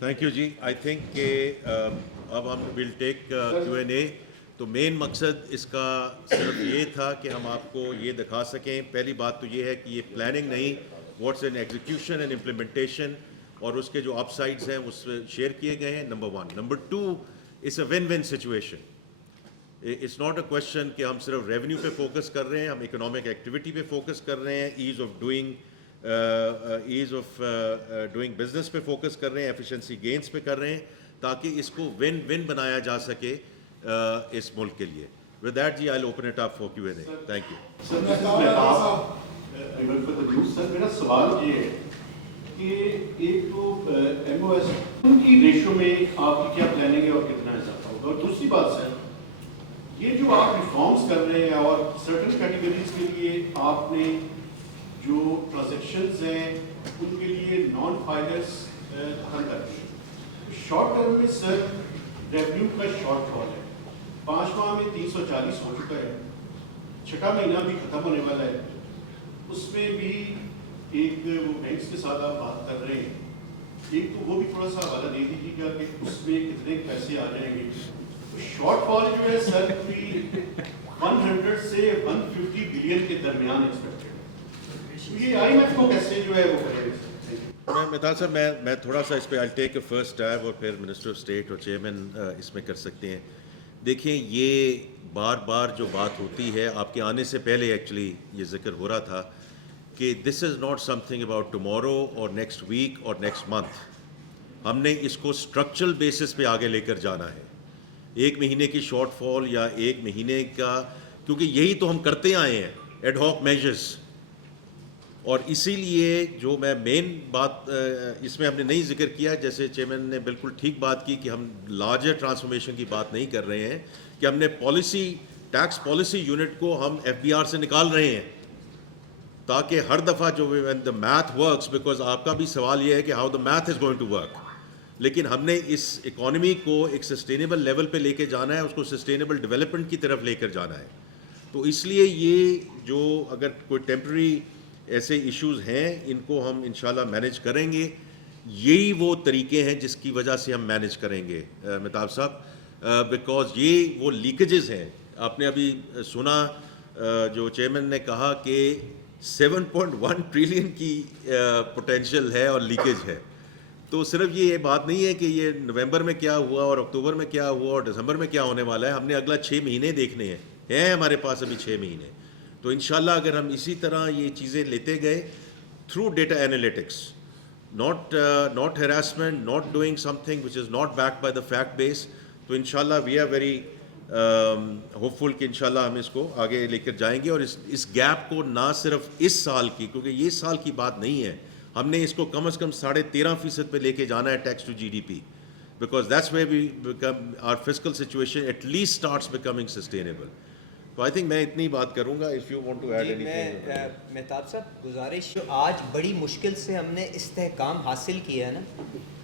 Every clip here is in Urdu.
تھینک یو جی. آئی تھنک کہ اب ہم ول ٹیک Q&A. تو مین مقصد اس کا صرف یہ تھا کہ ہم آپ کو یہ دکھا سکیں. پہلی بات تو یہ ہے کہ یہ پلاننگ نہیں, what's an execution and implementation, اور اس کے جو اپ سائڈز ہیں اس شیئر کیے گئے ہیں. Number 1. Number 2, it's a one one situation. It's not a question کہ ہم صرف ریونیو پہ فوکس کر رہے ہیں, ہم اکنامک ایکٹیویٹی پہ فوکس کر رہے ہیں, ایز آف ڈوئنگ بزنس پہ فوکس کر رہے ہیں, ایفیشنسی گینز پہ کر رہے ہیں, تاکہ اس کو ون ون بنایا جا سکے اس ملک کے لیے. ود دیٹ جی I will open it up for Q&A. Thank you. Sir میرا سوال یہ ہے کہ ایک تو ایم او ایس ان کی ریشو میں آپ کی کیا پلاننگ ہے اور کتنا اضافہ ہوگا, اور دوسری بات سر یہ جو آپ ریفارمز کر رہے ہیں اور سرٹن کیٹیگریز کے لیے آپ نے جو ٹرانزیکشنز ہیں ان کے لیے نان فائلرس حل کر دیے. شارٹ ٹرم میں سر ریونیو کا شارٹ فال ہے, 5 ماہ میں 340 ہو چکا ہے, 6واں مہینہ بھی ختم ہونے والا ہے, اس میں بھی ایک وہ بینکس کے ساتھ آپ بات کر رہے ہیں, ایک تو وہ بھی تھوڑا سا حوالہ دے دیجیے گا کہ اس میں کتنے پیسے آ جائیں گے. تو شارٹ فال جو ہے سر کوئی 100 سے 150 بلین کے درمیان ایکسپیکٹڈ ہے. یہ آئی ایم ایف کو کیسے جو ہے وہ کرے گا؟ مہتاب صاحب میں تھوڑا سا اس پہ آئی ٹیک اے فرسٹ اسٹیپ, اور پھر منسٹر آف اسٹیٹ اور چیئرمین اس میں کر سکتے ہیں. دیکھیں یہ بار بار جو بات ہوتی ہے, آپ کے آنے سے پہلے ایکچولی یہ ذکر ہو رہا تھا کہ this is not something about tomorrow اور نیکسٹ ویک اور نیکسٹ منتھ. ہم نے اس کو اسٹرکچرل بیسس پہ آگے لے کر جانا ہے. 1 مہینے کی شارٹ فال یا 1 مہینے کا, کیونکہ یہی تو ہم کرتے آئے ہیں, ایڈ ہاک میجرز. اور اسی لیے جو میں مین بات اس میں ہم نے نہیں ذکر کیا, جیسے چیئرمین نے بالکل ٹھیک بات کی کہ ہم لارجر ٹرانسفارمیشن کی بات نہیں کر رہے ہیں, کہ ہم نے ٹیکس پالیسی یونٹ کو ہم FBR سے نکال رہے ہیں, تاکہ ہر دفعہ جو when the math works, because آپ کا بھی سوال یہ ہے کہ how the math is going to work, لیکن ہم نے اس اکانومی کو ایک سسٹینیبل لیول پہ لے کے جانا ہے, اس کو سسٹینیبل ڈیولپمنٹ کی طرف لے کر جانا ہے. تو اس لیے یہ جو اگر کوئی ٹیمپرری ایسے ایشوز ہیں, ان کو ہم انشاءاللہ مینیج کریں گے. یہی وہ طریقے ہیں جس کی وجہ سے ہم مینیج کریں گے مہتاب صاحب, بیکاز یہ وہ لیکیجز ہیں. آپ نے ابھی سنا جو چیئرمین نے کہا کہ 7.1 ٹریلین کی پوٹینشیل ہے اور لیکیج ہے. تو صرف یہ بات نہیں ہے کہ یہ نومبر میں کیا ہوا اور اکتوبر میں کیا ہوا اور دسمبر میں کیا ہونے والا ہے, ہم نے اگلا 6 مہینے دیکھنے ہیں ہمارے پاس ابھی 6 مہینے. تو انشاءاللہ اگر ہم اسی طرح یہ چیزیں لیتے گئے through data analytics, not harassment, not doing something which is not backed by the fact base, تو انشاءاللہ وی آر ویری ہوپ فل کہ انشاءاللہ ہم اس کو آگے لے کر جائیں گے. اور اس گیپ کو نہ صرف اس سال کی, کیونکہ یہ سال کی بات نہیں ہے, ہم نے اس کو کم از کم 13.5% پہ لے کے جانا ہے tax to GDP, because that's where we become our fiscal situation at least starts becoming sustainable. تو آئی تھنک میں اتنی بات کروں گا. If you want to add anything. Mahtab صاحب گزارش, جو آج بڑی مشکل سے ہم نے استحکام حاصل کیا ہے نا,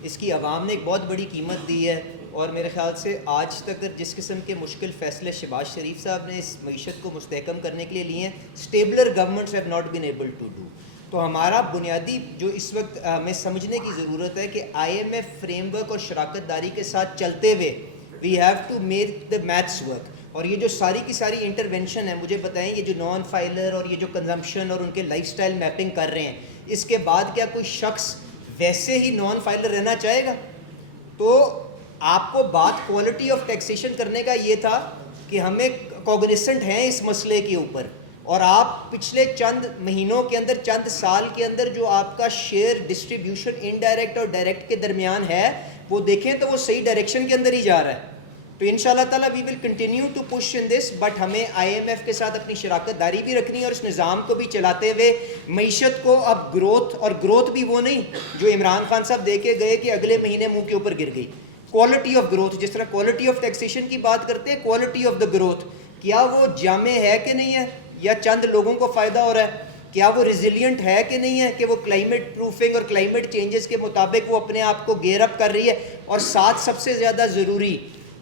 اس کی عوام نے ایک بہت بڑی قیمت دی ہے. اور میرے خیال سے آج تک جس قسم کے مشکل فیصلے شہباز شریف صاحب نے اس معیشت کو مستحکم کرنے کے لیے لیے ہیں, stabler governments have not been able to do. تو ہمارا بنیادی جو اس وقت ہمیں سمجھنے کی ضرورت ہے کہ IMF فریم ورک اور شراکت داری کے ساتھ چلتے ہوئے we have to make the maths work. اور یہ جو ساری کی ساری انٹرونشن ہے, مجھے بتائیں یہ جو نان فائلر اور یہ جو کنزمپشن اور ان کے لائف سٹائل میپنگ کر رہے ہیں, اس کے بعد کیا کوئی شخص ویسے ہی نان فائلر رہنا چاہے گا؟ تو آپ کو بات کوالٹی آف ٹیکسیشن کرنے کا یہ تھا کہ ہمیں کوگنیسنٹ ہیں اس مسئلے کے اوپر, اور آپ پچھلے چند مہینوں کے اندر, چند سال کے اندر جو آپ کا شیئر ڈسٹریبیوشن انڈائریکٹ اور ڈائریکٹ کے درمیان ہے وہ دیکھیں تو وہ صحیح ڈائریکشن کے اندر ہی جا رہا ہے. تو انشاءاللہ تعالیٰ we will continue to push in this, but ہمیں IMF کے ساتھ اپنی شراکت داری بھی رکھنی ہے, اور اس نظام کو بھی چلاتے ہوئے معیشت کو اب گروتھ, اور گروتھ بھی وہ نہیں جو عمران خان صاحب دے کے گئے کہ اگلے مہینے منہ کے اوپر گر گئی. کوالٹی آف گروتھ, جس طرح کوالٹی آف ٹیکسیشن کی بات کرتے ہیں, کوالٹی آف دا گروتھ, کیا وہ جامع ہے کہ نہیں ہے, یا چند لوگوں کو فائدہ ہو رہا ہے, کیا وہ ریزیلینٹ ہے کہ نہیں ہے, کہ وہ کلائمیٹ پروفنگ اور کلائمیٹ چینجز کے مطابق وہ اپنے آپ کو گیئر اپ کر رہی ہے, اور ساتھ سب سے زیادہ ضروری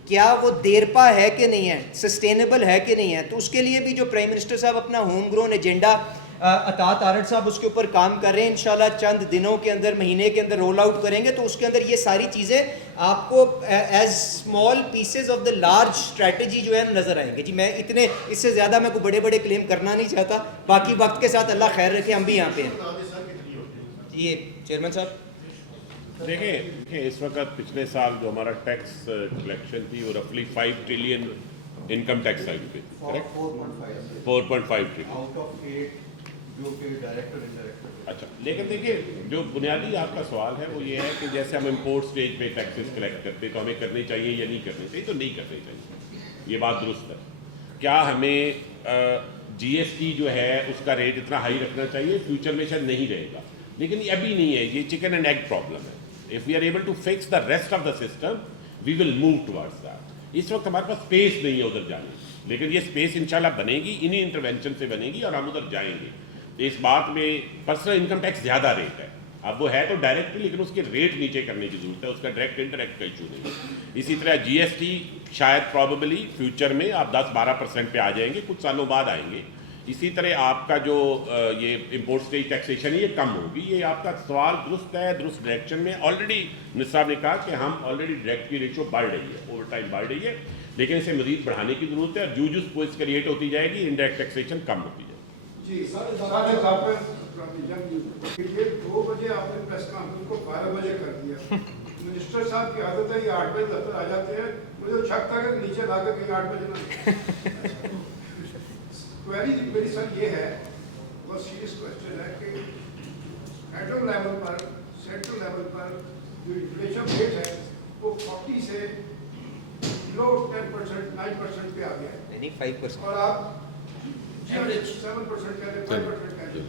کیا وہ دیرپا ہے کہ نہیں ہے, سسٹینیبل ہے کہ نہیں ہے. تو اس کے لیے بھی جو پرائم منسٹر صاحب اپنا ہوم گرون ایجنڈا عطا تارڑ صاحب اس کے اوپر کام کر رہے ہیں, انشاءاللہ چند دنوں کے اندر, مہینے کے اندر رول آؤٹ کریں گے, تو اس کے اندر یہ ساری چیزیں آپ کو as small pieces of the large strategy جو ہے نظر آئیں گے. جی میں اتنے, اس سے زیادہ میں کوئی بڑے بڑے کلیم کرنا نہیں چاہتا, باقی وقت کے ساتھ اللہ خیر رکھے, ہم بھی یہاں پہ ہیں. یہ چیئرمین صاحب دیکھیں اس وقت پچھلے سال جو ہمارا ٹیکس کلیکشن تھی وہ رفلی 5 ٹریلین انکم ٹیکس سائڈ پہ تھی, کریکٹ 4.5 ٹریلین. اچھا, لیکن دیکھیے جو بنیادی آپ کا سوال ہے وہ یہ ہے کہ جیسے ہم امپورٹ سٹیج پہ ٹیکسز کلیکٹ کرتے تو ہمیں کرنی چاہیے یا نہیں کرنی چاہیے, تو نہیں کرنی چاہیے, یہ بات درست ہے. کیا ہمیں جی ایس ٹی جو ہے اس کا ریٹ اتنا ہائی رکھنا چاہیے؟ فیوچر میں شاید نہیں رہے گا, لیکن یہ ابھی نہیں ہے, یہ چکن اینڈ ایگ پرابلم ہے. If we are able to fix the rest of the system we will move towards that. اس وقت ہمارے پاس اسپیس نہیں ہے ادھر جانے, لیکن یہ اسپیس انشاءاللہ بنے گی, انہی انٹرونشن سے بنے گی اور ہم ادھر جائیں گے. اس بات میں پرسنل انکم ٹیکس زیادہ ریٹ ہے, اب وہ ہے تو ڈائریکٹ, لیکن اس کے ریٹ نیچے کرنے کی ضرورت ہے, اس کا ڈائریکٹ انڈائریکٹ کا ایشو نہیں ہے. اسی طرح جی ایس ٹی شاید پرابیبلی فیوچر میں آپ 10-12% پہ آ جائیں گے, کچھ سالوں بعد آئیں گے. اسی طرح آپ کا جو یہ امپورٹ اسٹیج ٹیکسیشن ہے یہ کم ہوگی. یہ آپ کا سوال درست ہے, درست ڈائریکشن میں. آلریڈی منسٹر صاحب نے کہا کہ ہم آلریڈی ڈائریکٹ کی ریشو بڑھ رہی ہے, اوور ٹائم بڑھ رہی ہے, لیکن اسے مزید بڑھانے کی ضرورت ہے. اور جو پوسٹ کریٹ ہوتی جائے گی انڈائریکٹ ٹیکسیشن کم ہوتی جائے گی. جی یہ 2 بجے آپ نے پریس کانفرنس کو 12 بجے کر دیا. منسٹر صاحب کی عادت ہے یہ 8 بجے دفتر آ جاتے ہیں, مجھے شک تھا کہ نیچے لا کے کہیں 8 بجے نہ. کوئری میری سر یہ ہے, بہت سیریس کوشچن ہے کہ ایٹم لیول پر, سینٹرل لیول پر جو انفلیشن ریٹ ہے وہ 40 سے لو 10%, 9% پہ آ گیا ہے, نہیں 5%, اور آپ 7% کہتے ہیں, 5% کہتے ہیں,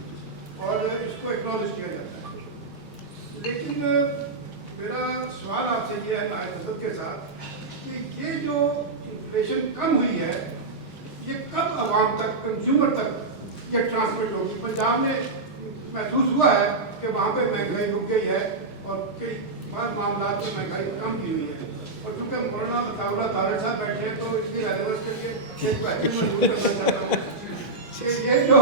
اور اس کو اکنالج کیا جاتا ہے. لیکن میرا سوال آپ سے یہ ہے نائب کے ساتھ کہ یہ جو انفلیشن کم ہوئی ہے یہ کب عوام تک, کنزیومر تک یہ ٹرانسمٹ ہوگی؟ پنجاب میں محسوس ہوا ہے کہ وہاں پہ مہنگائی رک گئی ہے اور کئی بعض معاملات میں مہنگائی کم کی ہوئی ہے. اور چونکہ مولانا عطا تارڑ صاحب بیٹھے ہیں تو اس کی ریلیونس کے لیے ایک کوشچن میں ضرور کرنا چاہتا ہوں کہ یہ جو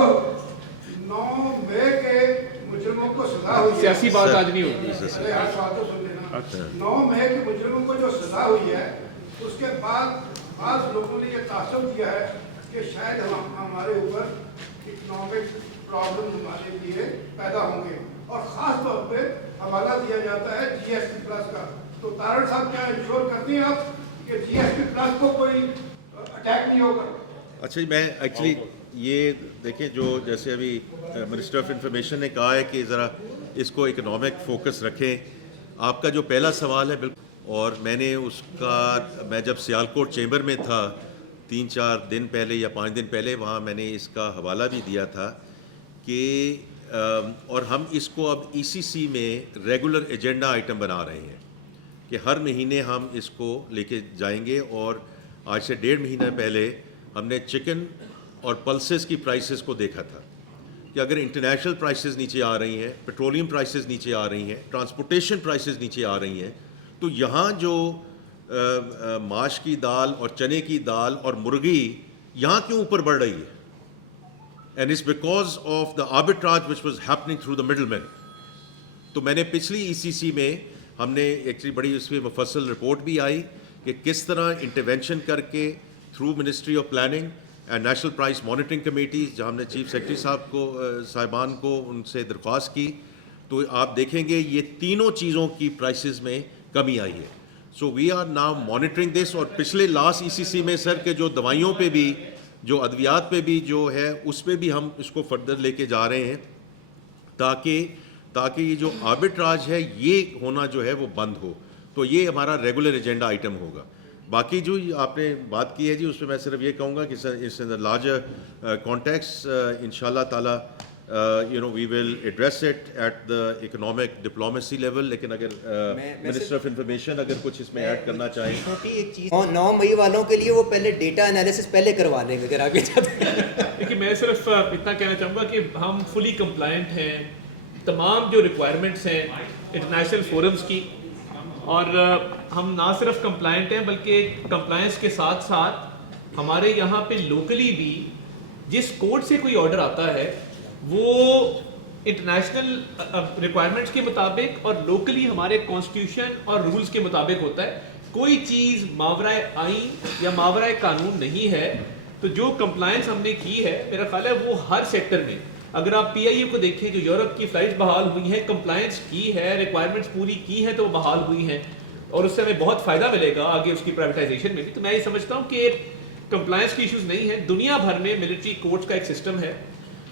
9 مئی کے مجرموں کو سزا ہوئی ہے, سیاسی بات آج نہیں ہوتی, ارے ہر سوال تو سن لینا, 9 مئی کے مجرموں کو جو سزا ہوئی ہے اس کے بعد بعض لوگوں نے یہ تعصب کیا ہے کہ شاید ہمارے اوپر اکنامک پرابلم ہمارے لیے پیدا ہوں گے, اور خاص طور پہ حوالہ دیا جاتا ہے جی ایس ٹی پلس کا. تو تارڑ صاحب کیا انشور کرتی ہیں آپ کہ جی ایس ٹی پلس کو کوئی اٹیک نہیں ہوگا؟ اچھا جی, میں ایکچولی یہ دیکھیں جو جیسے ابھی منسٹر آف انفارمیشن نے کہا ہے کہ ذرا اس کو اکنامک فوکس رکھیں. آپ کا جو پہلا سوال ہے بالکل, اور میں نے اس کا, میں جب سیالکوٹ چیمبر میں تھا 3-4 دن پہلے یا 5 دن پہلے, وہاں میں نے اس کا حوالہ بھی دیا تھا کہ اور ہم اس کو اب ای سی سی میں ریگولر ایجنڈا آئٹم بنا رہے ہیں کہ ہر مہینے ہم اس کو لے کے جائیں گے. اور آج سے 1.5 مہینہ پہلے ہم نے چکن اور پلسز کی پرائسز کو دیکھا تھا کہ اگر انٹرنیشنل پرائسز نیچے آ رہی ہیں, پیٹرولیم پرائسز نیچے آ رہی ہیں, ٹرانسپورٹیشن پرائسز نیچے آ رہی ہیں, تو یہاں جو ماش کی دال اور چنے کی دال اور مرغی یہاں کیوں اوپر بڑھ رہی ہے؟ And it's because of the arbitrage which was happening through the middleman. تو میں نے پچھلی ای سی سی میں ہم نے ایکچولی بڑی اس میں مفصل رپورٹ بھی آئی کہ کس طرح انٹرونشن کر کے through ministry of planning and national price monitoring committees, جہاں ہم نے چیف سیکرٹری صاحب کو صاحبان کو ان سے درخواست کی, تو آپ دیکھیں گے یہ تینوں چیزوں کی پرائسز میں کمی آئی ہے. سو وی آر ناؤ مانیٹرنگ دس. اور پچھلے لاسٹ ای سی سی میں سر کے جو دوائیوں پہ بھی, جو ادویات پہ بھی جو ہے, اس پہ بھی ہم اس کو فردر لے کے جا رہے ہیں تاکہ یہ جو آربٹراج ہے یہ ہونا جو ہے وہ بند ہو. تو یہ ہمارا ریگولر ایجنڈا آئٹم ہوگا. باقی جو آپ نے بات کی ہے جی, اس میں صرف یہ کہوں گا کہ اس لارجر کانٹیکس ان شاء اللہ تعالیٰ we will address it at the economic diplomacy level. لیکن اگر منسٹر آف انفارمیشن اگر کچھ اس میں ایڈ کرنا چاہیں. چھوٹی ایک چیز, 9 مئی والوں کے لیے وہ پہلے ڈیٹا انالیسس پہلے کروا لیں گے اگر آگے جاتے ہیں. دیکھیے میں صرف اتنا کہنا چاہوں گا کہ ہم فلی کمپلائنٹ ہیں تمام جو ریکوائرمنٹس ہیں انٹرنیشنل فورمز کی, اور ہم نہ صرف کمپلائنٹ ہیں بلکہ کمپلائنس کے ساتھ ساتھ ہمارے یہاں پہ لوکلی بھی جس کوڈ سے کوئی آرڈر آتا ہے وہ انٹرنیشنل ریکوائرمنٹس کے مطابق اور لوکلی ہمارے کانسٹیٹیوشن اور رولز کے مطابق ہوتا ہے. کوئی چیز ماورائے آئین یا ماورائے قانون نہیں ہے. تو جو کمپلائنس ہم نے کی ہے میرا خیال ہے وہ ہر سیکٹر میں, اگر آپ پی آئی اے کو دیکھیں جو یورپ کی فلائٹس بحال ہوئی ہیں, کمپلائنس کی ہے, ریکوائرمنٹس پوری کی ہیں تو وہ بحال ہوئی ہیں, اور اس سے ہمیں بہت فائدہ ملے گا آگے اس کی پرائیویٹائزیشن میں بھی. تو میں یہ سمجھتا ہوں کہ کمپلائنس کی ایشوز نہیں ہیں. دنیا بھر میں ملٹری کورٹس کا ایک سسٹم ہے,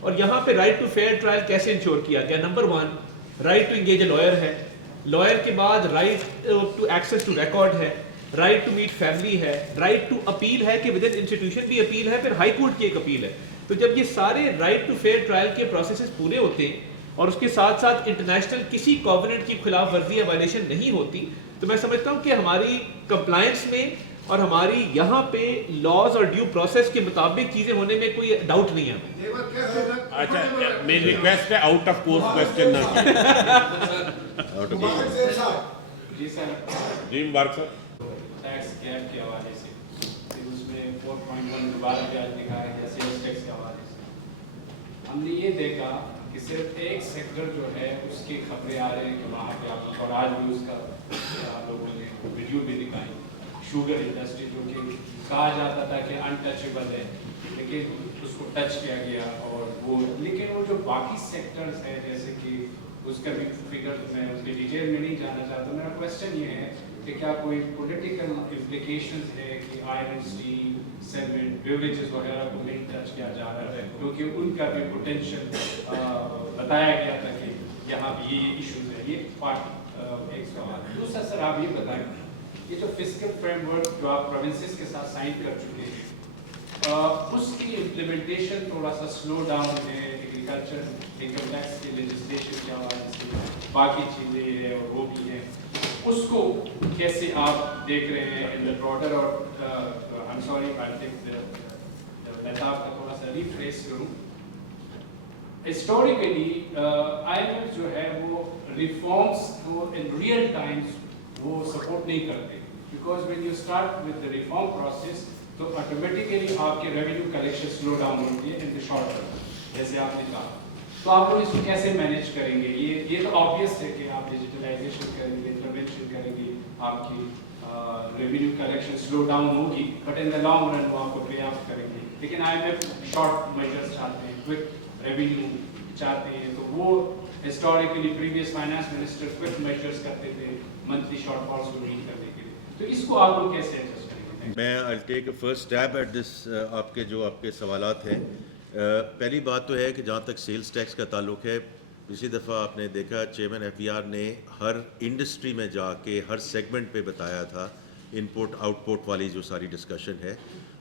اور یہاں پہ رائٹ ٹو فیئر ٹرائل کیسے انشور کیا گیا. Number 1 right to engage a lawyer ہے, لائر کے بعد right to access to record ہے, رائٹ ٹو میٹ فیملی ہے, رائٹ ٹو اپیل ہے کہ ود ان انسٹیٹیوشن بھی اپیل ہے, پھر ہائی کورٹ کی ایک اپیل ہے. تو جب یہ سارے رائٹ ٹو فیئر ٹرائل کے پروسیسز پورے ہوتے ہیں اور اس کے ساتھ ساتھ انٹرنیشنل کسی کووننٹ کی خلاف ورزی یا وائلیشن نہیں ہوتی, تو میں سمجھتا ہوں کہ ہماری کمپلائنس میں اور ہماری یہاں پہ لاز اور ڈیو پروسیس کے مطابق چیزیں ہونے میں کوئی ڈاؤٹ نہیں ہے. اچھا میری ریکویسٹ ہے آؤٹ آف کورس کوشچن نہ آؤٹ آف جی مبارک سر. ٹیکس گیپ کے حوالے سے پھر اس میں 4.1 دوبارہ بیاج دکھایا گیا سیلز ٹیکس کے حوالے سے. ہم نے یہ دیکھا کہ صرف ایک سیکٹر جو ہے اس کی خبریں آ رہی ہیں کہ وہاں پہ آپ اور آج بھی اس کا لوگوں نے ویڈیو بھی دکھائی. شوگر انڈسٹری جو کہ کہا جاتا تھا کہ انٹچیبل ہے, لیکن اس کو ٹچ کیا گیا. اور وہ لیکن وہ جو باقی سیکٹرز ہیں جیسے کہ اس کا بھی فگر میں اس کی ڈیٹیل میں نہیں جانا چاہتا. میرا کوشچن یہ ہے کہ کیا کوئی پولیٹیکل امپلیکیشنز ہے کہ آئرن اسٹیل سیمنٹ بیوریجز وغیرہ کو نہیں ٹچ کیا جا رہا ہے, کیونکہ ان کا بھی پوٹینشیل بتایا گیا تھا کہ یہاں بھی یہ ایشوز ہے. یہ پارٹ ایک سوال. دوسرا سر آپ یہ بتائیں یہ جو فسکل فریم ورک جو آپ پروونسز کے ساتھ سائن کر چکے ہیں اس کی امپلیمنٹیشن تھوڑا سا سلو ڈاؤن ہے ایگریکلچر انکم ٹیکس کے لیجسلیشن کے حوالے سے, باقی چیزیں ہیں اور وہ بھی ہیں. اس کو کیسے آپ دیکھ رہے ہیں ان دا براڈر. اور I'm sorry if I think میں آپ کا تھوڑا سا ریفریس کروں. ہسٹوریکلی IMF جو ہے وہ ریفارمس کو ان ریئل ٹائمز وہ سپورٹ نہیں کرتے, because when you start with the reform process تو آٹومیٹیکلی آپ کے ریونیو کلیکشن سلو ڈاؤن ہوتی ہے ان دا شارٹ ٹرم جیسے آپ نے کہا. تو آپ لوگ اس کو کیسے مینیج کریں گے؟ یہ تو آبویس ہے کہ آپ ڈیجیٹلائزیشن کریں گے, انٹرونشن کریں گے, آپ کی ریونیو کلیکشن سلو ڈاؤن ہوگی, but in the long run وہ آپ کو پے آف کریں گے. لیکن IMF شارٹ میجرس چاہتے ہیں, کوئک ریونیو چاہتے ہیں. تو وہ historically previous finance minister quick measures کرتے تھے منتھلی شارٹ فالس کو ڈیل کرنے کے لیے. تو اس کو آپ لوگ کیسے ایڈجسٹ کریں گے؟ میں I'll take a first stab at this. آپ کے سوالات ہیں. پہلی بات تو ہے کہ جہاں تک سیلز ٹیکس کا تعلق ہے, اسی دفعہ آپ نے دیکھا چیئرمین FBR نے ہر انڈسٹری میں جا کے ہر سیگمنٹ پہ بتایا تھا انپٹ آؤٹ پٹ والی جو ساری ڈسکشن ہے.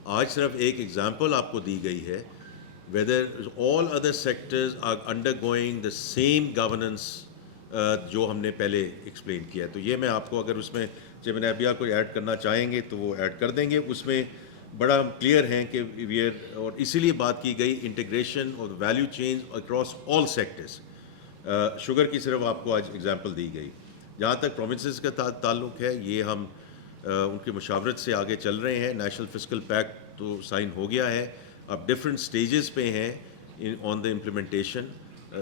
آج صرف ایک ایگزامپل آپ کو دی گئی ہے, whether all other sectors are undergoing the same governance جو ہم نے پہلے ایکسپلین کیا ہے. تو یہ میں آپ کو اگر اس میں چیئرمین FBR کو ایڈ کرنا چاہیں گے تو وہ ایڈ کر دیں گے. اس میں بڑا ہم کلیئر ہیں کہ اور اسی لیے بات کی گئی انٹیگریشن اور value change across all sectors. Sugar کی صرف آپ کو آج ایگزامپل دی گئی. جہاں تک پروونسز کا تعلق ہے, یہ ہم ان کی مشاورت سے آگے چل رہے ہیں. نیشنل فسکل پیکٹ تو سائن ہو گیا ہے, اب ڈفرینٹ سٹیجز پہ ہیں آن دا امپلیمنٹیشن.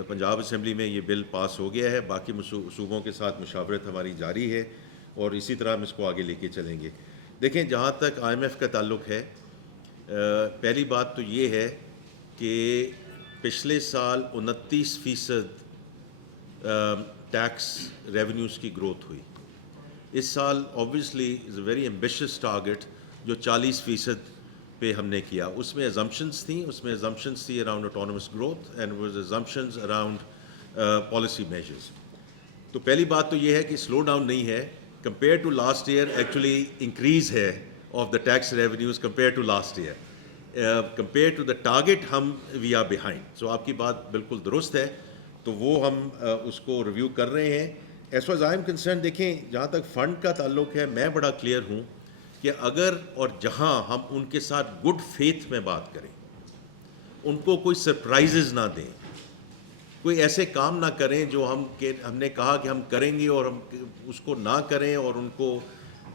پنجاب اسمبلی میں یہ بل پاس ہو گیا ہے, باقی صوبوں کے ساتھ مشاورت ہماری جاری ہے اور اسی طرح ہم اس کو آگے لے کے چلیں گے. دیکھیں جہاں تک IMF کا تعلق ہے, پہلی بات تو یہ ہے کہ پچھلے سال 29% ٹیکس ریونیوز کی گروتھ ہوئی. اس سال obviously is a very ambitious target جو 40% پہ ہم نے کیا. اس میں ازمپشنس تھی around autonomous growth and was assumptions around policy measures. تو پہلی بات تو یہ ہے کہ سلو ڈاؤن نہیں ہے. Compare to last year actually increase ہے of the tax revenues compare to last year. Compare to the target ہم وی آر بیہائنڈ. سو آپ کی بات بالکل درست ہے, تو وہ ہم اس کو ریویو کر رہے ہیں. As far as I am concern, دیکھیں جہاں تک فنڈ کا تعلق ہے, میں بڑا کلیئر ہوں کہ اگر اور جہاں ہم ان کے ساتھ گڈ فیتھ میں بات کریں, ان کو کوئی سرپرائزز نہ دیں, کوئی ایسے کام نہ کریں جو ہم نے کہا کہ ہم کریں گے اور ہم اس کو نہ کریں اور ان کو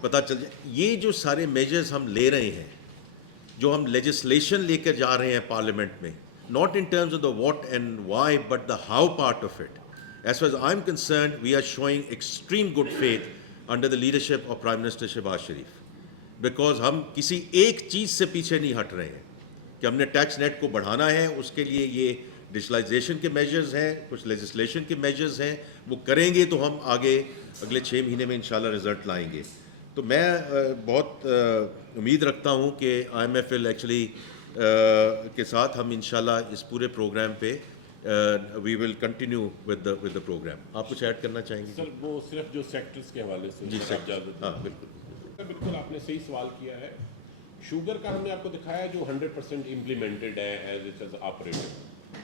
پتہ چل جائے. یہ جو سارے میجرز ہم لے رہے ہیں, جو ہم لیجسلیشن لے کر جا رہے ہیں پارلیمنٹ میں, not in terms of the what and why, but the how part of it. As far as I'm concerned, we are showing extreme good faith under the leadership of Prime Minister Shehbaz Sharif. Because ہم کسی ایک چیز سے پیچھے نہیں ہٹ رہے ہیں کہ ہم نے ٹیکس نیٹ کو بڑھانا ہے. اس کے لیے یہ ڈیجیٹلائزیشن کے میجرز ہیں, کچھ لیجسلیشن کے میجرز ہیں, وہ کریں گے تو ہم آگے اگلے 6 مہینے میں انشاءاللہ رزلٹ لائیں گے. تو میں بہت امید رکھتا ہوں کہ IMF ایکچولی کے ساتھ ہم انشاءاللہ اس پورے پروگرام پہ we will continue with the program. آپ کچھ ایڈ کرنا چاہیں گے؟ سر وہ صرف جو سیکٹرز کے حوالے سے جی سر. ہاں بالکل بالکل آپ نے صحیح سوال کیا ہے. شوگر کا ہم نے آپ کو دکھایا جو 100% امپلیمنٹڈ ہے as it is operated.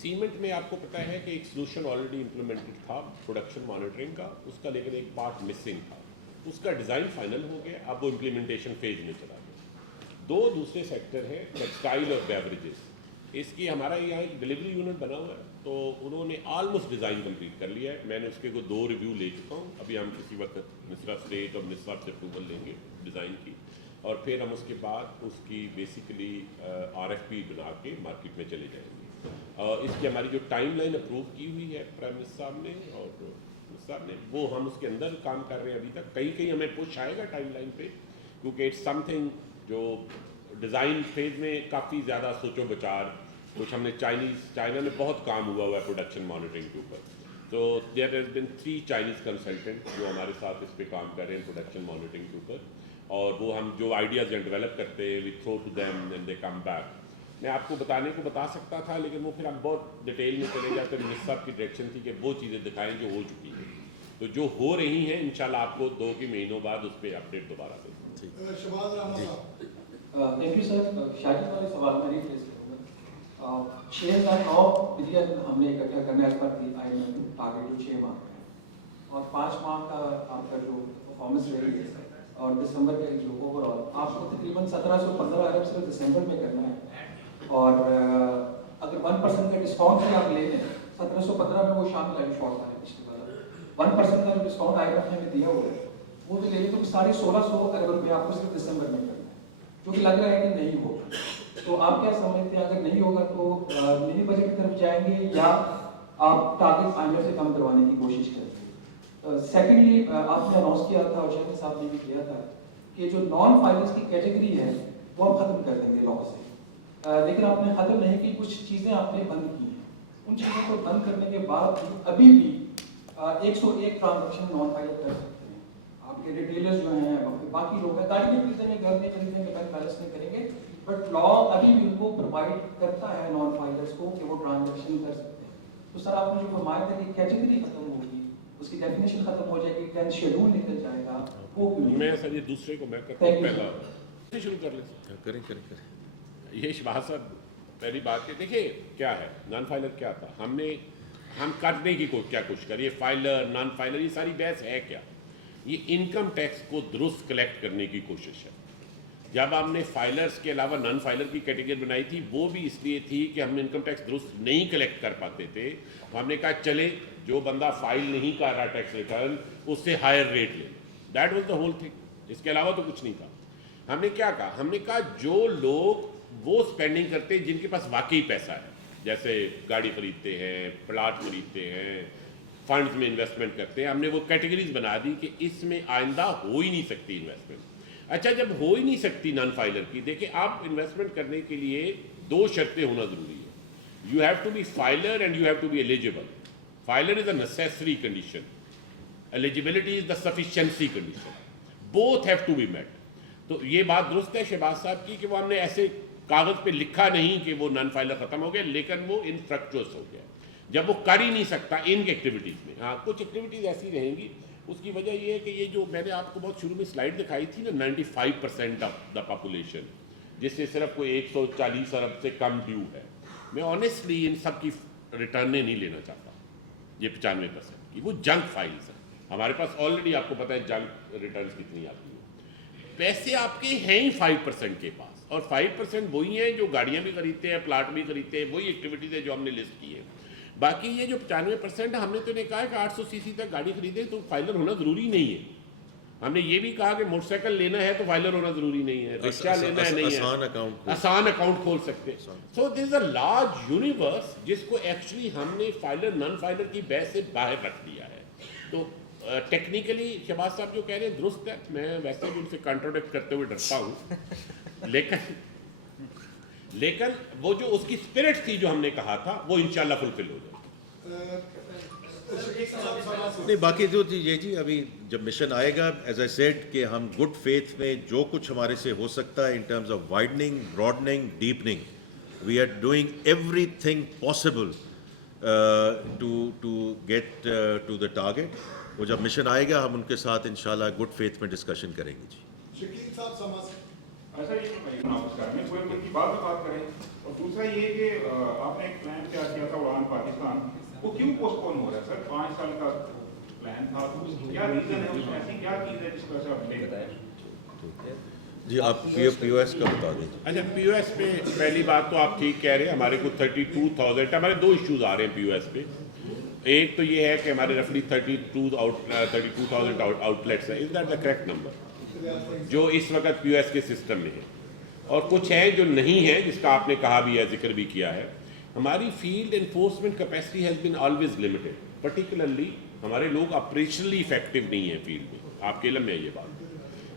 Cement میں آپ کو پتہ ہے کہ ایک سلوشن آلریڈی امپلیمنٹڈ تھا پروڈکشن مانیٹرنگ کا, اس کا لیکن ایک پارٹ مسنگ تھا. اس کا ڈیزائن فائنل ہو گیا, اب وہ امپلیمنٹیشن فیز میں چلا گیا. 2 دوسرے سیکٹر ہیں ٹیکسٹائل اور بیوریجز. اس کی ہمارا یہاں ایک ڈلیوری یونٹ بنا ہوا ہے, تو انہوں نے آلموسٹ ڈیزائن کمپلیٹ کر لیا ہے. میں نے اس کے 2 ریویو لے چکا ہوں. ابھی ہم کسی وقت مصرا اسٹیٹ اور مصرا سے اپروول لیں گے ڈیزائن کی, اور پھر ہم اس کے بعد اس کی بیسیکلی RFP بنا کے مارکیٹ میں چلے جائیں گے. اس کی ہماری جو ٹائم لائن اپروو کی ہوئی ہے پرائم منسٹر صاحب نے اور منسٹر صاحب نے, وہ ہم اس کے اندر کام کر رہے ہیں. ابھی تک کہیں ہمیں پش آئے گا ٹائم لائن پہ, کیونکہ اٹس سم تھنگ جو ڈیزائن فیز میں کافی زیادہ سوچو بچار. کچھ ہم نے چائنا میں بہت کام ہوا ہے پروڈکشن مانیٹرنگ کے اوپر. تو there has been 3 Chinese consultant جو ہمارے ساتھ اس پہ کام کر رہے ہیں پروڈکشن مانیٹرنگ کے اوپر, اور وہ ہم جو آئیڈیاز ڈیولپ کرتے ہیں we throw to them and they come back. میں آپ کو بتانے کو بتا سکتا تھا, لیکن وہ پھر ہم بہت ڈیٹیل میں چلے جاتے. منسٹر صاحب کی ڈائریکشن تھی کہ وہ چیزیں دکھائیں جو ہو چکی ہیں, تو جو ہو رہی ہیں انشاءاللہ آپ کو 2 مہینوں بعد اس پہ اپڈیٹ دوبارہ دیں. شہباز رحمان صاحب. تھینک یو سر. شاہد والے سوال میں ریپلیس کروں گا. 6,900 بلین ہم نے اکٹھا کرنا ہے پر IMF ٹارگیٹ جو 6 ماہ کا ہے, اور 5 ماہ کا آپ کا جو پرفارمنس رہی ہے اور دسمبر کا جو اوور آل آپ کو تقریباً 1715 ارب صرف دسمبر میں کرنا ہے. اور اگر 1% کا ڈسکاؤنٹ بھی آپ لے لیں 1715 میں وہ شامل ہے شارٹ ہے پچھلے والا 1% کا جو ڈسکاؤنٹ IMF نے دیا ہوا ہے وہ بھی لے لیں تو 1650 ارب روپے آپ کو صرف دسمبر میں کرنا ہے, جو کہ لگ رہا ہے کہ نہیں ہوگا. تو آپ کیا سمجھتے ہیں اگر نہیں ہوگا تو منی بجٹ کی طرف جائیں گے یا آپ ٹارگیٹ IMF سے کم کروانے کی کوشش کریں گے؟ سیکنڈلی آپ نے اناؤنس کیا تھا اور چیئرمین صاحب نے بھی کیا تھا کہ جو نان فائننس کی کیٹیگری ہے وہ ہم ختم کر دیں گے لا سے, لیکن آپ نے ختم نہیں کی, کچھ چیزیں آپ نے بند کی ہیں. ان چیزوں کو بند کرنے کے بعد ابھی بھی 101 ٹرانزیکشن نان فائننس کر سکتے ہیں. آپ کے ریٹیلرز جو ہیں باقی لوگ ہیں گاڑی نہیں خریدیں گے, گھر نہیں خریدیں گے, بینک بیلنس نہیں کریں گے, بٹ لا ابھی بھی ان کو پرووائڈ کرتا ہے نان فائننس کو کہ وہ ٹرانزیکشن کر سکتے ہیں. تو سر آپ نے جو فرمایا تھا کہ کیٹیگری ختم ہوگی, اس کی ڈیفینیشن ختم ہو جائے گی, ٹین شیڈول نکل جائے گا, وہ میں سر یہ دوسرے کو میں کرتا ہوں پہلا شروع کر لیتے کریں. یہ شہباز صاحب پہلی بات کہ دیکھیے کیا ہے نان فائلر کیا تھا, ہم کرنے کی کیا کوشش کر, یہ فائلر نان فائلر یہ ساری بحث ہے کیا, یہ انکم ٹیکس کو درست کلیکٹ کرنے کی کوشش ہے. جب ہم نے فائلرز کے علاوہ نان فائلر کی کیٹیگری بنائی تھی وہ بھی اس لیے تھی کہ ہم انکم ٹیکس درست نہیں کلیکٹ کر پاتے تھے. ہم نے کہا چلے جو بندہ فائل نہیں کر رہا ٹیکس ریٹرن اس سے ہائر ریٹ لے, that was the whole thing. اس کے علاوہ تو کچھ نہیں تھا. ہم نے کیا کہا, ہم نے کہا جو لوگ وہ اسپینڈنگ کرتے ہیں جن کے پاس واقعی پیسہ ہے, جیسے گاڑی خریدتے ہیں, پلاٹ خریدتے ہیں, فنڈز میں انویسٹمنٹ کرتے ہیں, ہم نے وہ کیٹیگریز بنا دی کہ اس میں آئندہ ہو ہی نہیں سکتی انویسٹمنٹ. اچھا جب ہو ہی نہیں سکتی نان فائلر کی, دیکھیں آپ انویسٹمنٹ کرنے کے لیے 2 شرطیں ہونا ضروری ہے. You have to be filer and you have to be eligible. Filer is a necessary condition, eligibility is the sufficiency condition, both have to be met. تو یہ بات درست ہے شہباز صاحب کی کہ وہ ہم نے ایسے کاغذ پہ لکھا نہیں کہ وہ نان فائلر ختم ہو گیا, لیکن وہ انفریکچوس ہو گیا جب وہ کر ہی نہیں سکتا ان کی ایکٹیویٹیز میں. ہاں کچھ ایکٹیویٹیز ایسی رہیں گی. اس کی وجہ یہ ہے کہ یہ جو میں نے آپ کو بہت شروع میں سلائڈ دکھائی تھی نا 95% آف دا پاپولیشن, جس سے صرف کوئی 140 ارب سے کم ڈیو ہے. میں آنیسٹلی ان سب کی ریٹرنیں نہیں لینا چاہتا. یہ 95% کی وہ جنک فائلز ہیں. ہمارے پاس آلریڈی آپ کو پتہ ہے جنک ریٹرنز کتنی آتی ہیں. پیسے آپ کے ہیں ہی 5% کے پاس, اور 5% وہی ہیں جو گاڑیاں بھی خریدتے ہیں, پلاٹ بھی خریدتے ہیں, وہی ایکٹیویٹیز ہیں جو ہم نے لسٹ کی ہے. باقی یہ جو 95% ہم نے تو نے کہا ہے کہ 800 cc تک گاڑی خریدیں تو فائلر ہونا ضروری نہیں ہے. ہم نے یہ بھی کہا کہ موٹر سائیکل لینا ہے تو فائلر ہونا ضروری نہیں ہے, رکشہ لینا ہے نہیں آسان ہے, اکاؤنٹ آسان اکاؤنٹ کھول سکتے. سو دیر از اے لارج یونیورس جس کو ایکچولی ہم نے فائلر نان فائلر کی بحث سے باہر رکھ دیا ہے. تو ٹیکنیکلی شہباز صاحب جو کہہ رہے ہیں درست ہے, میں ویسے بھی ان سے کنٹروڈکٹ کرتے ہوئے ڈرتا ہوں, لیکن وہ جو اس کی اسپرٹ تھی جو ہم نے کہا تھا وہ انشاءاللہ فلفل ہو جائے. نہیں باقی جو یہ جی ابھی جب مشن آئے گا, ایز اے سیڈ کہ ہم گڈ فیتھ میں جو کچھ ہمارے سے ہو سکتا ہے in terms of widening, broadening, deepening, we are doing everything possible to get to the target. وہ جب مشن آئے گا ہم ان کے ساتھ انشاءاللہ گڈ فیتھ میں ڈسکشن کریں گے. جی شکیل صاحب سما سے ایسا یہ نمسکار میں کوئی ملک کی بات کریں, اور دوسرا یہ کہ آپ نے ایک پلان تیار کیا تھا اڑان پاکستان, وہ کیوں پوسٹ پون ہو رہا ہے سر؟ 5 سال کا پلان تھا, کیا ریزن ہے اس میں, ایسی کیا چیز ہے جس وجہ سے آپ لے بتائیں. جی آپ پی او ایس کا بتا دیں. اچھا پی او ایس پہ پہلی بات تو آپ ٹھیک کہہ رہے ہیں, ہمارے کو 32,000 ہمارے 2 ایشوز آ رہے ہیں پی او ایس پہ. ایک تو یہ ہے کہ ہمارے رفلی 32,000 آؤٹ لیٹس ہیں, is that the correct number جو اس وقت پی او ایس کے سسٹم میں ہے, اور کچھ ہیں جو نہیں ہیں جس کا آپ نے کہا بھی ہے, ذکر بھی کیا ہے. ہماری field enforcement capacity has been always limited, particularly ہمارے لوگ آپریشنلی افیکٹو نہیں ہیں فیلڈ میں, آپ کے علم میں یہ بات,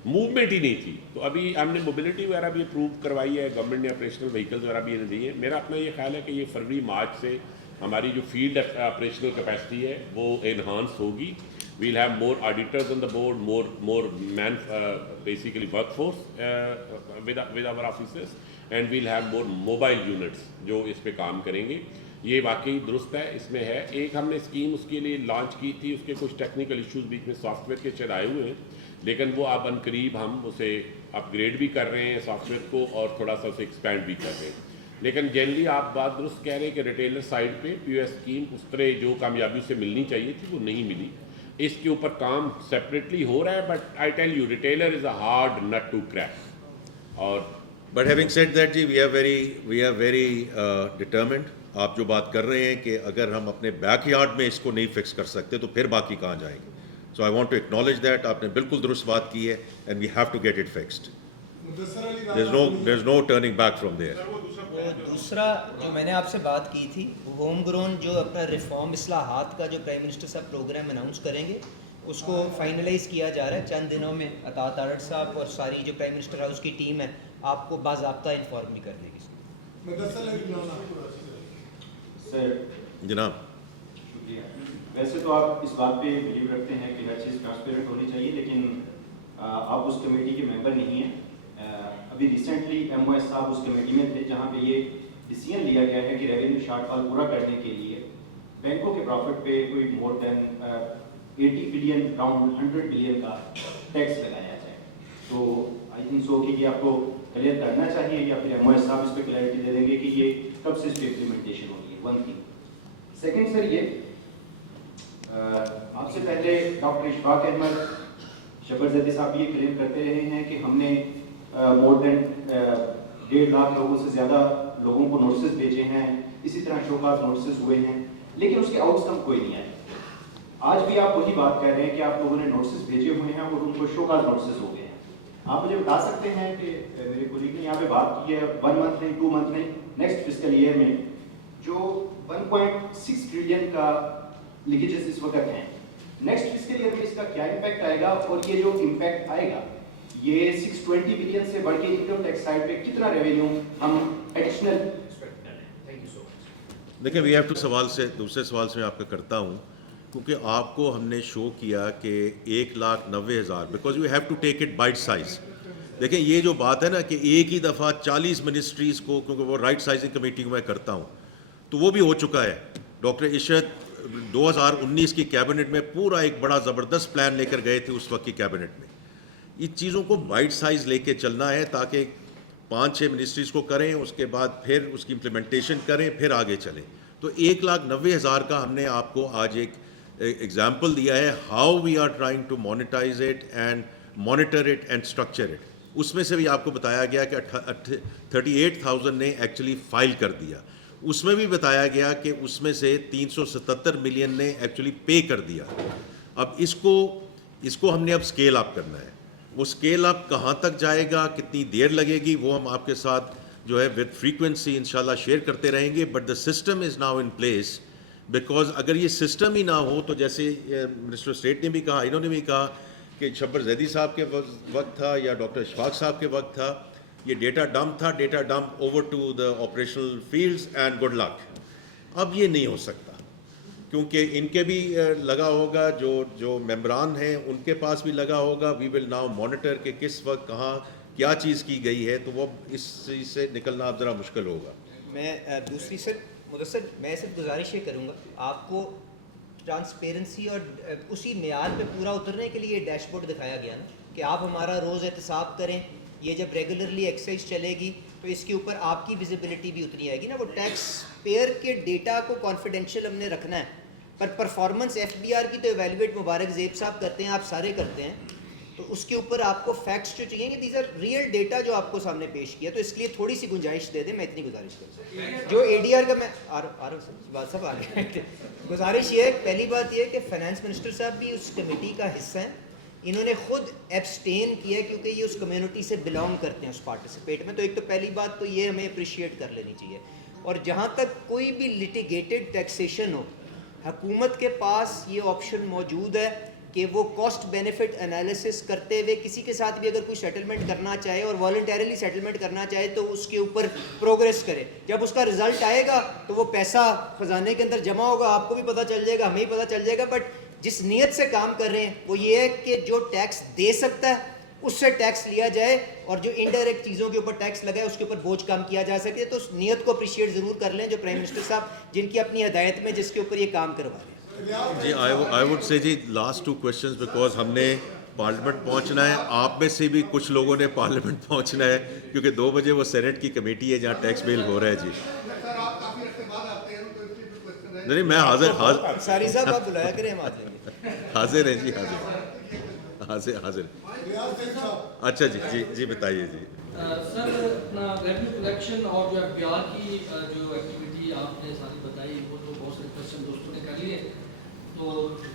موومنٹ ہی نہیں تھی. تو ابھی ہم نے موبلٹی وغیرہ بھی اپروو کروائی ہے, گورنمنٹ نے آپریشنل وہیکلز وغیرہ بھی دی ہیں. میرا اپنا یہ خیال ہے کہ یہ فروری مارچ سے ہماری جو فیلڈ آپریشنل کیپیسٹی ہے وہ انہانس ہوگی. We'll have more auditors on the board, more men basically workforce with our officers, and we'll have more mobile units جو اس پہ کام کریں گے. یہ واقعی درست ہے, اس میں ہے. ایک ہم نے اسکیم اس کے لیے لانچ کی تھی, اس کے کچھ ٹیکنیکل ایشوز بیچ میں سافٹ ویئر کے چل آئے ہوئے ہیں, لیکن وہ اب عنقریب ہم اسے اپ گریڈ بھی کر رہے ہیں سافٹ ویئر کو, اور تھوڑا سا اسے ایکسپینڈ بھی کر رہے ہیں. لیکن جنرلی آپ بات درست کہہ رہے ہیں کہ ریٹیلر سائڈ پہ پی او ایس اسکیم اس طرح جو کامیابی سے ملنی چاہیے تھی وہ نہیں ملی. اس کے اوپر کام سیپریٹلی ہو رہا ہے, but I tell you retailer is a hard nut to crack. اور بٹ ہیونگ سیڈ دیٹ جی وی آر ویری ڈٹرمنڈ. آپ جو بات کر رہے ہیں کہ اگر ہم اپنے بیک یارڈ میں اس کو نہیں فکس کر سکتے تو پھر باقی کہاں جائیں گے. So I want to acknowledge that, آپ نے بالکل درست بات کی ہے, and we have to get it fixed. There is no turning back from there. دوسرا جو میں نے آپ سے بات کی تھی, ہوم گرون جو اپنا ریفارم اصلاحات کا جو پرائم منسٹر صاحب پروگرام اناؤنس کریں گے اس کو فائنلائز کیا جا رہا ہے. چند دنوں میں عطا تارڑ صاحب اور ساری جو پرائم منسٹر ہاؤس کی ٹیم ہے آپ کو باضابطہ انفارم بھی کر دے گی. سر جناب شکریہ. ویسے تو آپ اس بات پہ بلیو رکھتے ہیں کہ ہر چیز ٹرانسپیرنٹ ہونی چاہیے, لیکن آپ اس کمیٹی کے ممبر نہیں ہیں. ابھی ریسنٹلی ایم او ایس صاحب اس کمیٹی میں تھے جہاں پہ یہ ڈیسیژن لیا گیا ہے کہ ریونیو شارٹ فال پورا کرنے کے لیے بینکوں کے پروفٹ پہ کوئی مور دین 80 بلین راؤنڈ 100 بلین کا ٹیکس لگایا جائے. تو آئی تھنک سو کہ یہ آپ کو کلیئر کرنا چاہیے, یا پھر ایم او ایس صاحب اس پہ کلیئرٹی دے دیں گے کہ یہ کب سے اس پہ امپلیمنٹیشن ہوگی. One thing. سیکنڈ سر, یہ آپ سے پہلے ڈاکٹر اشفاق احمد شبر زیدی صاحب یہ کلیم کرتے رہے ہیں کہ ہم نے مور دین 1.5 لاکھ لوگوں سے زیادہ لوگوں کو نوٹسز بھیجے ہیں, اسی طرح شوکاز نوٹسز ہوئے ہیں, لیکن اس کے آؤٹ کم کوئی نہیں آئے. آج بھی آپ وہی بات کہہ رہے ہیں کہ آپ لوگوں نے نوٹسز بھیجے ہوئے ہیں اور ان کو شوکاز نوٹسز ہو گئے ہیں. آپ مجھے بتا سکتے ہیں کہ میرے کولیگ نے یہاں پہ بات کی ہے 1 منتھ نہیں 2 منتھ نہیں, نیکسٹ فسکل ایئر میں جو 1.6 ٹریلین کا لیکیجز اس وقت ہیں, نیکسٹ فسکل ایئر میں اس کا کیا امپیکٹ آئے گا, اور یہ جو امپیکٹ آئے گا یہ 620 بلین سے بڑھ کے انکم ٹیکس سائڈ پہ کتنا ریونیو ہم ایڈیشنل ایکسپیکٹ کر رہے ہیں. تھینک یو سو مچ. دیکھیں وی ہیو ٹو دوسرے سوال سے میں آپ کا کرتا ہوں, کیونکہ آپ کو ہم نے شو کیا کہ 1,90,000 because you have to take it bite size. دیکھیں یہ جو بات ہے نا کہ ایک ہی دفعہ 40 منسٹریز کو, کیونکہ وہ رائٹ سائزنگ کمیٹی کو میں کرتا ہوں, تو وہ بھی ہو چکا ہے. ڈاکٹر عشرت 2019 کی کیبنٹ میں پورا ایک بڑا زبردست پلان لے کر گئے تھے اس وقت کی کیبنٹ میں. یہ چیزوں کو بائٹ سائز لے کے چلنا ہے تاکہ 5-6 منسٹریز کو کریں, اس کے بعد پھر اس کی امپلیمنٹیشن کریں, پھر آگے چلیں. تو 1,90,000 کا ہم نے آپ کو آج ایک ایگزامپل دیا ہے how we are trying to monetize it and monitor it and structure it. اس میں سے بھی آپ کو بتایا گیا کہ 38,000 نے ایکچولی فائل کر دیا. اس میں بھی بتایا گیا کہ اس میں سے 377 ملین نے ایکچولی پے کر دیا. اب اس کو اس کو ہم نے اب اسکیل اپ کرنا ہے. وہ اسکیل اپ کہاں تک جائے گا, کتنی دیر لگے گی, وہ ہم آپ کے ساتھ جو ہے ود فریکوینسی انشاءاللہ شیئر کرتے رہیں گے. But the system is now in place, because اگر یہ سسٹم ہی نہ ہو تو جیسے منسٹر اسٹیٹ نے بھی کہا, انہوں نے بھی کہا کہ شبر زیدی صاحب کے وقت تھا یا ڈاکٹر اشفاق صاحب کے وقت تھا, یہ ڈیٹا ڈمپ تھا, data dump over to the operational fields and good luck. اب یہ نہیں ہو سکتا, کیونکہ ان کے بھی لگا ہوگا, جو ممبران ہیں ان کے پاس بھی لگا ہوگا. وی ول ناؤ مانیٹر کہ کس وقت کہاں کیا چیز کی گئی ہے, تو وہ اس چیز سے نکلنا اب ذرا مشکل ہوگا. میں دوسری سر مدثر میں صرف گزارش یہ کروں گا, آپ کو ٹرانسپیرنسی اور اسی معیار پہ پورا اترنے کے لیے ڈیش بورڈ دکھایا گیا نا, کہ آپ ہمارا روز احتساب کریں. یہ جب ریگولرلی ایکسرسائز چلے گی تو اس کے اوپر آپ کی ویزیبلٹی بھی اتنی آئے گی نا. وہ ٹیکس پیئر کے ڈیٹا کو کانفیڈینشیل ہم نے رکھنا ہے, پر پرفارمنس ایف بی آر کی تو ایویلویٹ مبارک زیب صاحب کرتے ہیں, آپ سارے کرتے ہیں, تو اس کے اوپر آپ کو فیکٹس جو چاہیے کہ دیز آر ریئل ڈیٹا جو آپ کو سامنے پیش کیا, تو اس لیے تھوڑی سی گنجائش دے دیں. میں اتنی گزارش کرتا ہوں. جو اے ڈی آر کا میں بات صاحب آ گئے, گزارش یہ ہے, پہلی بات یہ ہے کہ فائنانس منسٹر صاحب بھی اس کمیٹی کا حصہ ہیں. انہوں نے خود ایبسٹین کیا کیونکہ یہ اس کمیونٹی سے بلانگ کرتے ہیں, اس پارٹیسپیٹ میں. تو ایک تو پہلی بات تو یہ ہمیں اپریشیٹ کر لینی چاہیے. اور جہاں تک کوئی بھی لٹیگیٹڈ ٹیکسیشن ہو, حکومت کے پاس یہ آپشن موجود ہے کہ وہ کاسٹ بینیفٹ انالیسس کرتے ہوئے کسی کے ساتھ بھی اگر کوئی سیٹلمنٹ کرنا چاہے اور والنٹیرلی سیٹلمنٹ کرنا چاہے تو اس کے اوپر پروگریس کرے. جب اس کا رزلٹ آئے گا تو وہ پیسہ خزانے کے اندر جمع ہوگا, آپ کو بھی پتہ چل جائے گا, ہمیں بھی پتہ چل جائے گا. بٹ جس نیت سے کام کر رہے ہیں وہ یہ ہے کہ جو ٹیکس دے سکتا ہے اس سے ٹیکس لیا جائے, اور جو انڈائریکٹ چیزوں کے اوپر ٹیکس لگا ہے اس کے اوپر بوجھ کم کیا جا سکے. تو اس نیت کو اپریشیٹ ضرور کر لیں جو پرائم منسٹر صاحب جن کی اپنی ہدایت میں جس کے اوپر یہ کام کروا رہے ہیں. جی I would say G last 2 questions, because ہم نے پارلیمنٹ پہنچنا ہے. آپ میں سے بھی کچھ لوگوں نے پارلیمنٹ پہنچنا ہے, کیونکہ 2 بجے وہ سینٹ کی کمیٹی ہے جہاں ٹیکس بل ہو رہا ہے. جی نہیں, میں حاضر ساری صاحب آپ بلایا کریں, ہم آ جائیں گے. حاضر ہیں جی, حاضر. اچھا جی بتائیے. جی سر, اپنا ریونیو کلیکشن اور جو ایف بی آر کی جو ایکٹیویٹی آپ نے ساری بتائی وہ تو بہت سے کوشچن دوستوں نے کر لیے. تو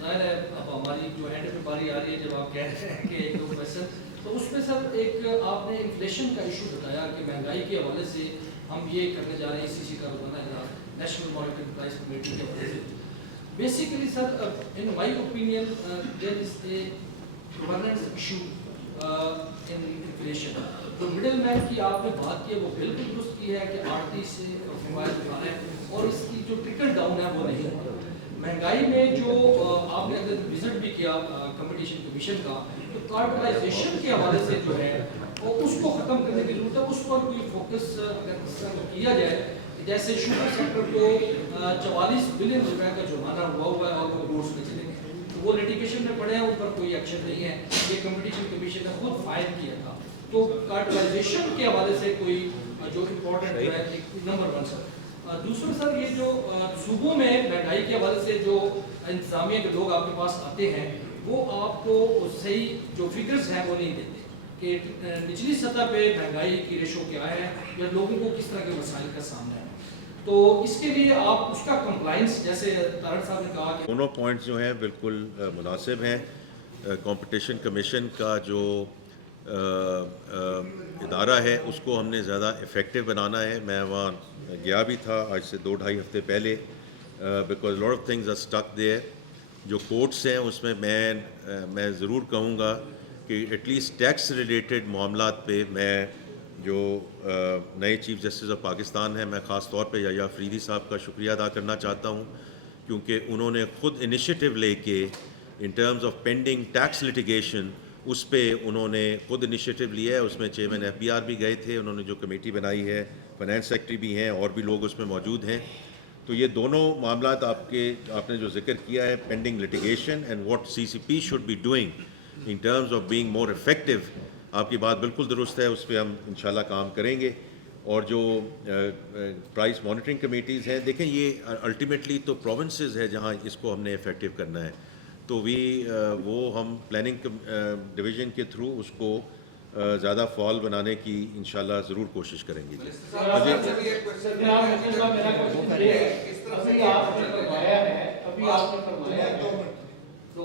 ظاہر ہے اب ہماری جو اینڈ پہ باری آ رہی ہے جب آپ کہہ رہے ہیں کہ 1-2 کوشچن, تو اس میں سر ایک آپ نے انفلیشن کا ایشو بتایا کہ مہنگائی کے حوالے سے ہم یہ کرنے جا رہے ہیں, سی کا روزانہ اجلاس نیشنل مانیٹری پرائس کمیٹی کے حوالے سے. Basically sir, in my opinion there is a governance issue in inflation. تو مڈل مین کی آپ نے بات کی ہے وہ بالکل درست کی ہے کہ آر ٹی سے فوائد اٹھانا ہے, اور اس کی جو ٹرکل ڈاؤن ہے وہ نہیں ہے. مہنگائی میں جو آپ نے اگر وزٹ بھی کیا کمپٹیشن کمیشن کا, تو کارٹلائزیشن کے حوالے سے جو ہے وہ اس کو ختم کرنے کی ضرورت ہے. اس پر کوئی فوکس اگر کیا جائے, جیسے شوگر سیکٹر کو 44 بلین روپے کا جرمانہ ہوا ہے اور وہ کورٹس میں چلے گئے, تو وہ لٹیگیشن میں پڑے ہیں, ان پر کوئی ایکشن نہیں ہے. یہ کمپٹیشن کمیشن نے خود فائل کیا تھا. تو کارٹلائزیشن کے حوالے سے کوئی جو امپورٹنٹ ہے نمبر 1 سر. دوسرا سر, یہ جو صوبوں میں مہنگائی کے حوالے سے جو انتظامیہ کے لوگ آپ کے پاس آتے ہیں وہ آپ کو صحیح جو فگرز ہیں وہ نہیں دیتے کہ نچلی سطح پہ مہنگائی کی ریشو کیا ہے یا لوگوں کو کس طرح کے مسائل کا سامنا ہے. تو اس کے لیے آپ اس کا کمپلائنس, جیسے تارڑ صاحب نے کہا کہ دونوں پوائنٹس جو ہیں بالکل مناسب ہیں. کمپٹیشن کمیشن کا جو ادارہ ہے اس کو ہم نے زیادہ افیکٹو بنانا ہے. میں وہاں گیا بھی تھا آج سے 2-2.5 ہفتے پہلے, because lot of things are stuck there. جو کورٹس ہیں اس میں میں ضرور کہوں گا کہ ایٹ لیسٹ ٹیکس ریلیٹڈ معاملات پہ میں جو نئے چیف جسٹس آف پاکستان ہیں, میں خاص طور پہ یحییٰ افریدی صاحب کا شکریہ ادا کرنا چاہتا ہوں, کیونکہ انہوں نے خود انیشیٹو لے کے in terms of pending tax litigation اس پہ انہوں نے خود انیشیٹو لیا ہے. اس میں چیئرمین ایف بی آر بھی گئے تھے, انہوں نے جو کمیٹی بنائی ہے, فائنانس سیکرٹری بھی ہیں, اور بھی لوگ اس میں موجود ہیں. تو یہ دونوں معاملات آپ نے جو ذکر کیا ہے, pending litigation and what C C P should be doing in terms of being more effective, آپ کی بات بالکل درست ہے. اس پہ ہم انشاءاللہ کام کریں گے. اور جو پرائس مانیٹرنگ کمیٹیز ہیں, دیکھیں یہ الٹیمیٹلی تو پروونسز ہے جہاں اس کو ہم نے افیکٹو کرنا ہے. تو وہ ہم پلاننگ ڈویژن کے تھرو اس کو زیادہ فعال بنانے کی انشاءاللہ ضرور کوشش کریں گے. 2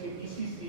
PCC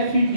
FED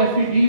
FED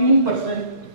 3%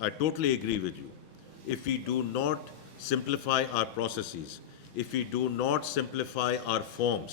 I totally agree with you. If we do not simplify our processes, if we do not simplify our forms,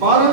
$12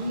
3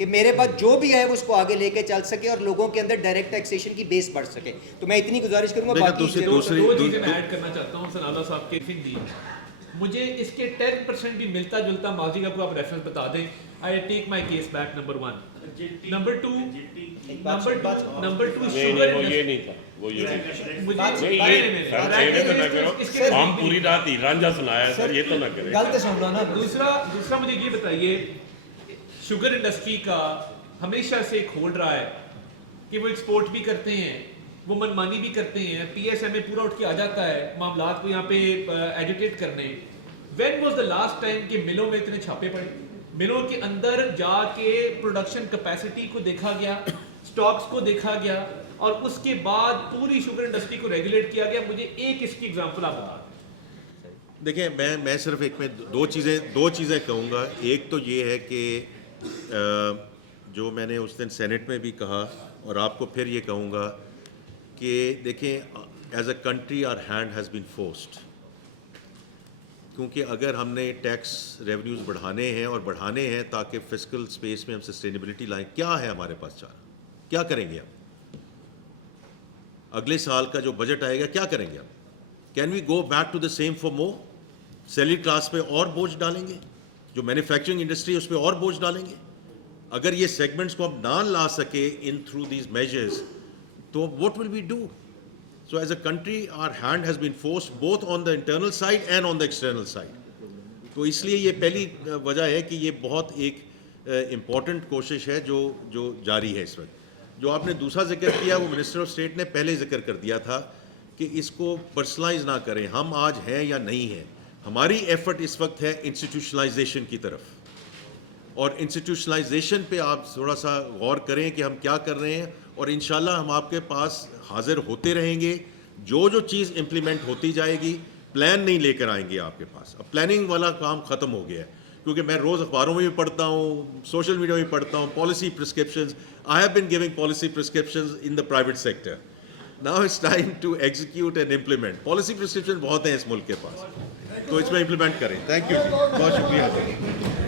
کہ میرے پاس جو بھی ہے وہ اس کو آگے لے کے چل سکے اور لوگوں کے اندر ڈائریکٹ ٹیکسیشن کی بیس بڑھ سکے. تو میں اتنی گزارش کروں گا. دیکھیں باقی دو چیزیں میں ایڈ کرنا چاہتا ہوں سنالا صاحب کے تھنک دی. مجھے اس کے 10% بھی ملتا جلتا ماضی کا کوئی آپ ریفرنس بتا دیں. I take my case back. Number 1. Number 2 sugar. وہ یہ نہیں تھا, وہ یہ نہیں. ہم پوری رات ہی رانجھا سنایا ہے سر, یہ تو نہ کریں. غلط سن رہا نا. دوسرا مجھے یہ بتائیے, شوگر انڈسٹری کا ہمیشہ سے ایک ہولڈ رہا ہے کہ وہ ایکسپورٹ بھی کرتے ہیں, وہ منمانی بھی کرتے ہیں. پی ایس ایم اے پورا اٹھ کے آ جاتا ہے معاملات کو یہاں پہ ایجوکیٹ کرنے. When was the last time کہ ملوں میں اتنے چھاپے پڑے, ملوں کے اندر جا کے پروڈکشن کیپیسٹی کو دیکھا گیا, سٹاکس کو دیکھا گیا, اور اس کے بعد پوری شوگر انڈسٹری کو ریگولیٹ کیا گیا. مجھے ایک اس کی ایگزامپل آپ بتا دیں. دیکھیں میں صرف ایک میں دو چیزیں کہوں گا. ایک تو یہ ہے کہ جو میں نے اس دن سینٹ میں بھی کہا اور آپ کو پھر یہ کہوں گا کہ دیکھیں as a country our hand has been forced, کیونکہ اگر ہم نے ٹیکس ریونیوز بڑھانے ہیں اور بڑھانے ہیں تاکہ فسکل اسپیس میں ہم سسٹینیبلٹی لائیں, کیا ہے ہمارے پاس چارہ, کیا کریں گے ہم؟ اگلے سال کا جو بجٹ آئے گا کیا کریں گے ہم؟ Can we go back to the same for more? Salary class پہ اور بوجھ ڈالیں گے, جو مینوفیکچرنگ انڈسٹری ہے اس پہ اور بوجھ ڈالیں گے. اگر یہ سیگمنٹس کو ہم نہ لا سکے ان تھرو دیز میجرز تو what will we do? So as a country our hand has been forced both on the internal side and on the external side. تو اس لیے یہ پہلی وجہ ہے کہ یہ بہت ایک امپورٹنٹ کوشش ہے جو جاری ہے اس وقت. جو آپ نے دوسرا ذکر کیا وہ منسٹر آف اسٹیٹ نے پہلے ذکر کر دیا تھا کہ اس کو پرسنلائز نہ کریں, ہم آج ہیں یا نہیں ہیں. ہماری ایفرٹ اس وقت ہے انسٹیٹیوشنلائزیشن کی طرف, اور انسٹیٹیوشنلائزیشن پہ آپ تھوڑا سا غور کریں کہ ہم کیا کر رہے ہیں, اور انشاءاللہ ہم آپ کے پاس حاضر ہوتے رہیں گے. جو چیز امپلیمنٹ ہوتی جائے گی, پلان نہیں لے کر آئیں گے آپ کے پاس. اب پلاننگ والا کام ختم ہو گیا ہے, کیونکہ میں روز اخباروں میں بھی پڑھتا ہوں, سوشل میڈیا میں بھی پڑھتا ہوں, policy prescriptions. I have been giving policy prescriptions in the private sector. Now it's time to execute and implement. Policy prescription بہت ہیں اس ملک کے پاس, تو اس میں امپلیمنٹ کریں. تھینک یو جی, بہت شکریہ.